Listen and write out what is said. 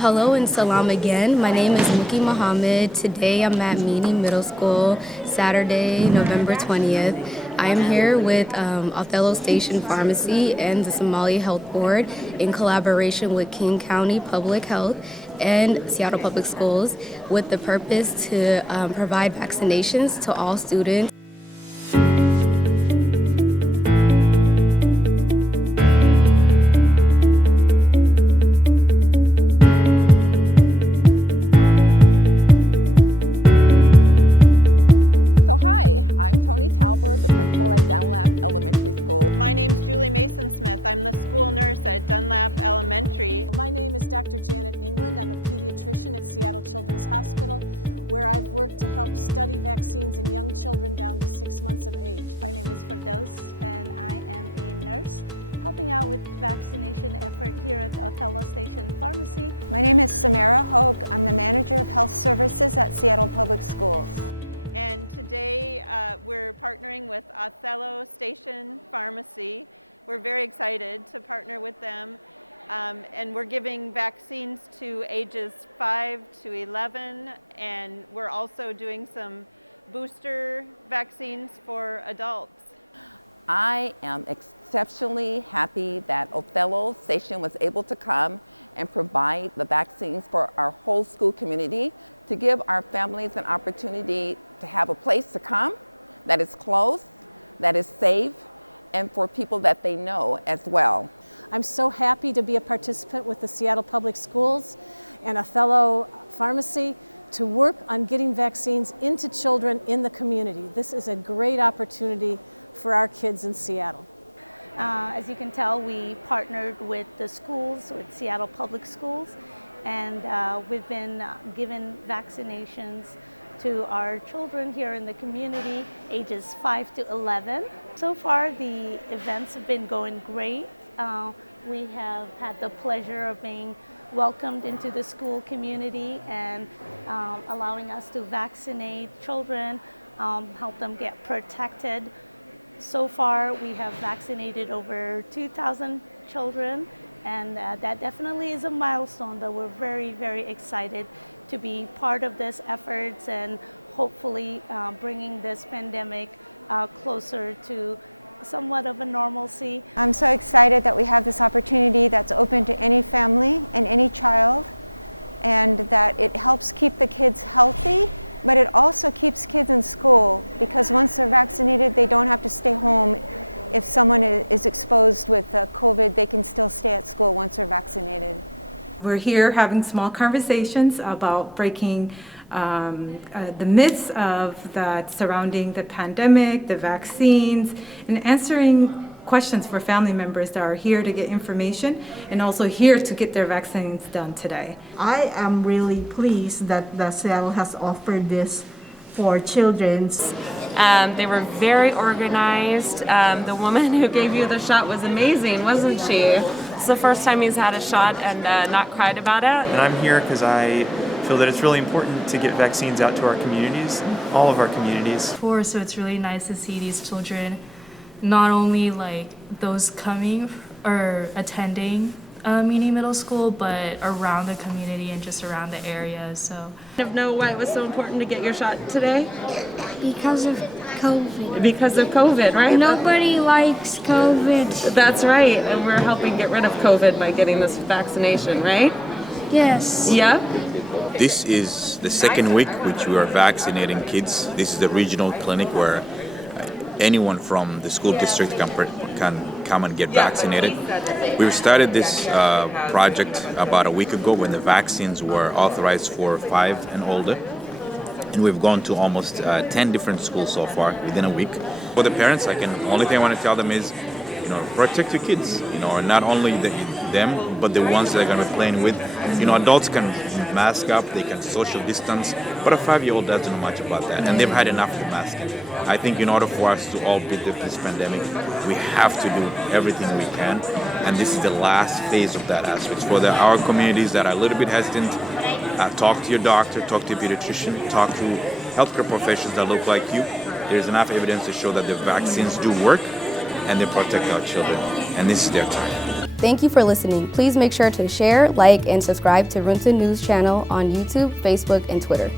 Hello and salam again. My name is Muki Muhammad. Today I'm at Meany Middle School, Saturday, November 20th. I am here with Othello Station Pharmacy and the Somali Health Board in collaboration with King County Public Health and Seattle Public Schools with the purpose to provide vaccinations to all students. I'm Tony Talbert, the principal at Dunlap Elementary School. My name's Julie Mason-Smith. I'm the school nurse at Dunlap Elementary. My name is Dr. Janet England. I'm a pediatrician at Seattle Children's Hospital, where I've worked to help study vaccines in young children down to 6 months of age. My name is Firdaus, and I am a nurse helping out with vaccination effort here at Othello Station Pharmacy. My name is Samara Hogue. I'm the manager of health services at Seattle Public Schools. And today we're partnering with Othello Station Pharmacy. We're very excited to partner with them. And we're giving vaccines to ages 5 to 11. And we're also doing some booster vaccines for adults. I am exceptionally happy that Othello Station was able to come and provide the vaccines for our whole school community to give our families an opportunity to have a place to come that is close, that is safe, and for people that they know as well. I'm so happy to be a participant with the Seattle Public Schools and Othello Pharmacy to work on getting vaccines into children in the community. This is a great opportunity for our kids in Seattle. As you can tell, we partnered with the schools, with Seattle Public Schools, and we've been giving vaccinations to our children here in the community, ages 5 to 11. So far, the events have been going great. We have had the pleasure of being welcomed into the school community and allowing us to vaccinate children, help them get protected. So far, we have vaccinated over 2,000 children, and that definitely is a milestone that we're very, very excited to be part of this efforts and hopefully bringing this pandemic closer to somewhat of a normalcy. I'm so excited that we have this opportunity that's open to any family and any child, and that it helps keep the kids healthy, but it also keeps kids in school, because once they're vaccinated, they don't have to stay home. If someone is exposed with COVID, they can still stay at school once they're vaccinated. We're here having small conversations about breaking the myths of that surrounding the pandemic, the vaccines, and answering questions for family members that are here to get information and also here to get their vaccines done today. I am really pleased that the Seattle has offered this for children. They were very organized. The woman who gave you the shot was amazing, wasn't she? It's the first time he's had a shot and not cried about it. And I'm here because I feel that it's really important to get vaccines out to our communities, all of our communities. So it's really nice to see these children, not only like those coming or attending Meany Middle School, but around the community and just around the area. So, Know why it was so important to get your shot today? Because of COVID. Because of COVID, right? Nobody likes COVID. That's right, and we're helping get rid of COVID by getting this vaccination, right? Yes. Yeah. This is the second week which we are vaccinating kids. This is the regional clinic where anyone from the school district can come and get vaccinated. We started this project about a week ago when the vaccines were authorized for 5 and older. And we've gone to almost 10 different schools so far within a week. For the parents, only thing I want to tell them is, protect your kids, not only them, but the ones that are going to be playing with. Adults can mask up, they can social distance, but a 5-year-old doesn't know much about that, and they've had enough of masking. I think in order for us to all beat this pandemic, we have to do everything we can, and this is the last phase of that aspect. For our communities that are a little bit hesitant, talk to your doctor, talk to your pediatrician, talk to healthcare professionals that look like you. There's enough evidence to show that the vaccines do work, and they protect our children, and this is their time. Thank you for listening. Please make sure to share, like, and subscribe to Runta News channel on YouTube, Facebook, and Twitter.